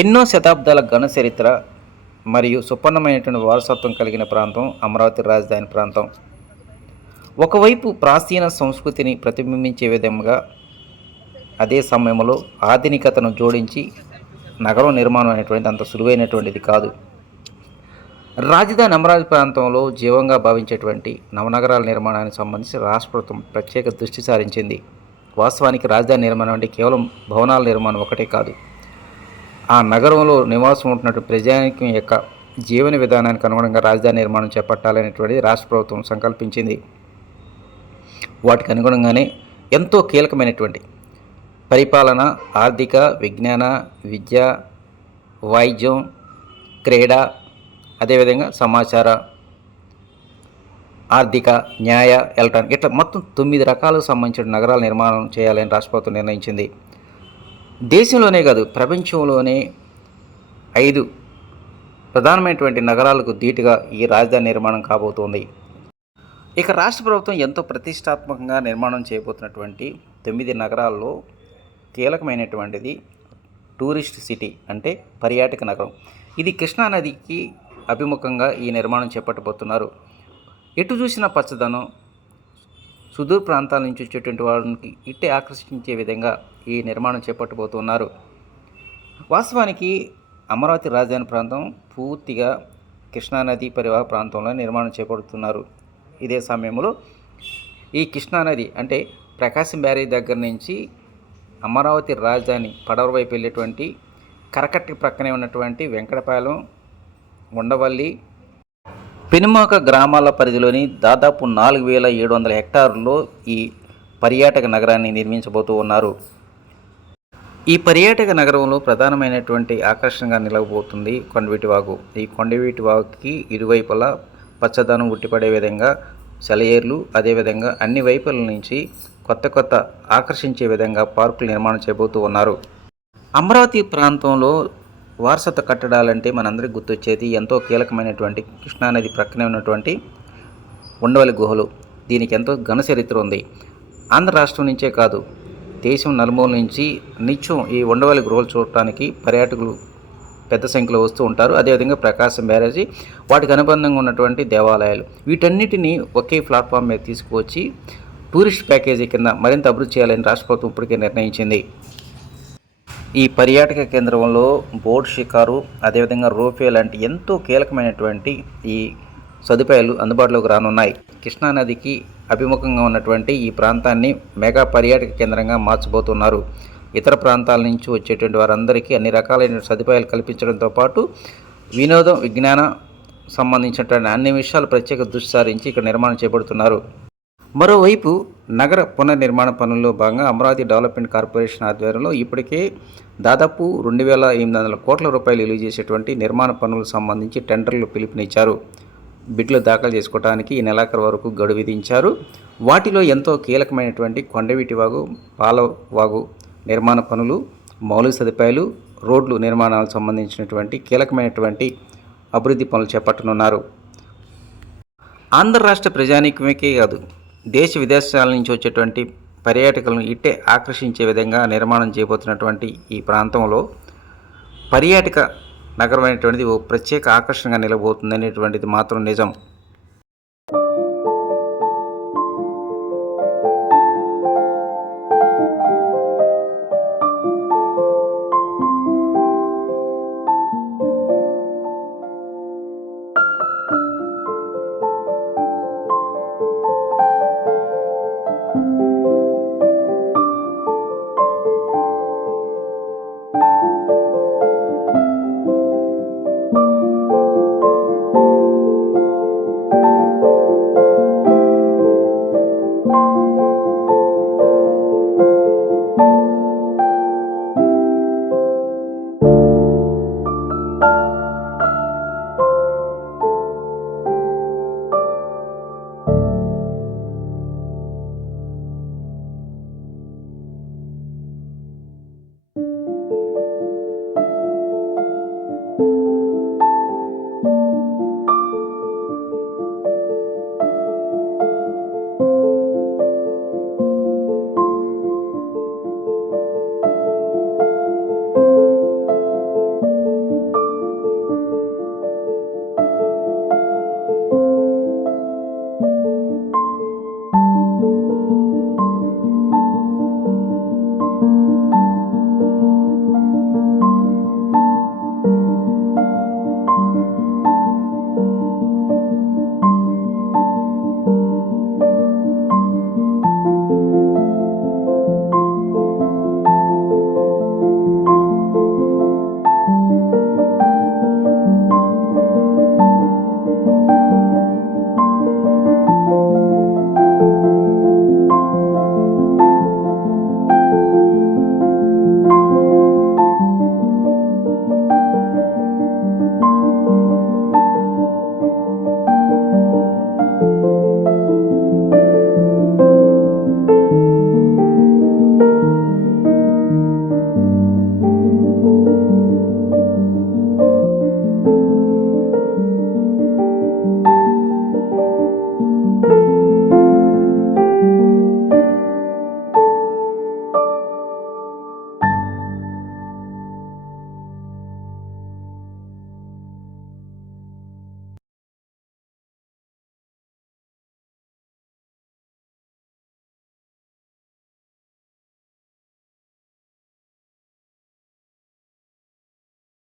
ఎన్నో శతాబ్దాల ఘన చరిత్ర మరియు సుపన్నమైనటువంటి వారసత్వం కలిగిన ప్రాంతం అమరావతి రాజధాని ప్రాంతం. ఒకవైపు ప్రాచీన సంస్కృతిని ప్రతిబింబించే విధంగా, అదే సమయంలో ఆధునికతను జోడించి నగరం నిర్మాణం అనేటువంటిది అంత సులువైనటువంటిది కాదు. రాజధాని అమరావతి ప్రాంతంలో జీవంగా భావించేటువంటి నవనగరాల నిర్మాణానికి సంబంధించి రాష్ట్ర ప్రభుత్వం ప్రత్యేక దృష్టి సారించింది. వాస్తవానికి రాజధాని నిర్మాణం అంటే కేవలం భవనాల నిర్మాణం ఒకటే కాదు, ఆ నగరంలో నివాసం ఉంటున్నటువంటి ప్రజానికం యొక్క జీవన విధానానికి అనుగుణంగా రాజధాని నిర్మాణం చేపట్టాలనేటువంటిది రాష్ట్ర ప్రభుత్వం సంకల్పించింది. వాటికి అనుగుణంగానే ఎంతో కీలకమైనటువంటి పరిపాలన, ఆర్థిక, విజ్ఞాన, విద్య, వైద్యం, క్రీడ, అదేవిధంగా సమాచార, ఆర్థిక, న్యాయ, ఎలక్ట్రానిక్ ఇట్లా మొత్తం 9 రకాలకు సంబంధించిన నగరాల నిర్మాణం చేయాలని రాష్ట్ర ప్రభుత్వం నిర్ణయించింది. దేశంలోనే కాదు, ప్రపంచంలోనే 5 ప్రధానమైనటువంటి నగరాలకు ధీటుగా ఈ రాజధాని నిర్మాణం కాబోతోంది. ఇక రాష్ట్ర ప్రభుత్వం ఎంతో ప్రతిష్టాత్మకంగా నిర్మాణం చేయబోతున్నటువంటి 9 నగరాల్లో కీలకమైనటువంటిది టూరిస్ట్ సిటీ, అంటే పర్యాటక నగరం. ఇది కృష్ణానదికి అభిముఖంగా ఈ నిర్మాణం చేపట్టబోతున్నారు. ఎటు చూసిన పచ్చదనం, సుదూర ప్రాంతాల నుంచి వచ్చేటువంటి వారికి ఇట్టే ఆకర్షించే విధంగా ఈ నిర్మాణం చేపట్టబోతున్నారు. వాస్తవానికి అమరావతి రాజధాని ప్రాంతం పూర్తిగా కృష్ణానది పరివాహక ప్రాంతంలో నిర్మాణం చేపడుతున్నారు. ఇదే సమయంలో ఈ కృష్ణానది అంటే ప్రకాశం బ్యారేజ్ దగ్గర నుంచి అమరావతి రాజధాని పడవ వైపు వెళ్ళేటువంటి కరకట్టి ప్రక్కనే ఉన్నటువంటి వెంకటపాలెం, ఉండవల్లి, పెనుమాక గ్రామాల పరిధిలోని దాదాపు 4700 హెక్టార్లలో ఈ పర్యాటక నగరాన్ని నిర్మించబోతూ ఉన్నారు. ఈ పర్యాటక నగరంలో ప్రధానమైనటువంటి ఆకర్షణగా నిలవబోతుంది కొండవీటి వాగు. ఈ కొండవీటి వాగుకి ఇరువైపులా పచ్చదనం ఉట్టిపడే విధంగా సెలయేర్లు, అదేవిధంగా అన్ని వైపుల నుంచి కొత్త ఆకర్షించే విధంగా పార్కులు నిర్మాణం చేయబోతూ ఉన్నారు. అమరావతి ప్రాంతంలో వారసత్వ కట్టడాలంటే మనందరికీ గుర్తొచ్చేది ఎంతో కీలకమైనటువంటి కృష్ణానది ప్రక్కనే ఉన్నటువంటి ఉండవల్లి గుహలు. దీనికి ఎంతో ఘన చరిత్ర ఉంది. ఆంధ్ర రాష్ట్రం నుంచే కాదు, దేశం నలుమూల నుంచి నిత్యం ఈ ఉండవల్లి గుహలు చూడటానికి పర్యాటకులు పెద్ద సంఖ్యలో వస్తూ ఉంటారు. అదేవిధంగా ప్రకాశం బ్యారేజీ, వాటికి అనుబంధంగా ఉన్నటువంటి దేవాలయాలు, వీటన్నిటినీ ఒకే ప్లాట్ఫామ్ మీద తీసుకువచ్చి టూరిస్ట్ ప్యాకేజీ కింద మరింత అభివృద్ధి చేయాలని రాష్ట్ర ప్రభుత్వం ఇప్పటికే నిర్ణయించింది. ఈ పర్యాటక కేంద్రంలో బోట్ షికారు, అదేవిధంగా రోపే లాంటి ఎంతో కీలకమైనటువంటి ఈ సదుపాయాలు అందుబాటులోకి రానున్నాయి. కృష్ణానదికి అభిముఖంగా ఉన్నటువంటి ఈ ప్రాంతాన్ని మెగా పర్యాటక కేంద్రంగా మార్చబోతున్నారు. ఇతర ప్రాంతాల నుంచి వచ్చేటువంటి వారందరికీ అన్ని రకాలైన సదుపాయాలు కల్పించడంతో పాటు వినోదం, విజ్ఞాన సంబంధించినటువంటి అన్ని విషయాలు ప్రత్యేక దృష్టి సారించి ఇక్కడ నిర్మాణం చేపడుతున్నారు. మరోవైపు నగర పునర్నిర్మాణ పనుల్లో భాగంగా అమరావతి డెవలప్మెంట్ కార్పొరేషన్ ఆధ్వర్యంలో ఇప్పటికే దాదాపు 2800 కోట్ల రూపాయలు విలువ చేసేటువంటి నిర్మాణ పనులకు సంబంధించి టెండర్లు పిలుపునిచ్చారు. బిడ్లు దాఖలు చేసుకోవడానికి ఈ నెలాఖరు వరకు గడువు విధించారు. వాటిలో ఎంతో కీలకమైనటువంటి కొండవీటి వాగు, పాలవాగు నిర్మాణ పనులు, మౌలిక సదుపాయాలు, రోడ్లు నిర్మాణాలకు సంబంధించినటువంటి కీలకమైనటువంటి అభివృద్ధి పనులు చేపట్టనున్నారు. ఆంధ్ర రాష్ట్ర ప్రజానీకమే కాదు, దేశ విదేశాల నుంచి వచ్చేటువంటి పర్యాటకులను ఇట్టే ఆకర్షించే విధంగా నిర్మాణం చేయబోతున్నటువంటి ఈ ప్రాంతంలో పర్యాటక నగరం అనేటువంటిది ఓ ప్రత్యేక ఆకర్షణగా నిలబోతుంది అనేటువంటిది మాత్రం నిజం.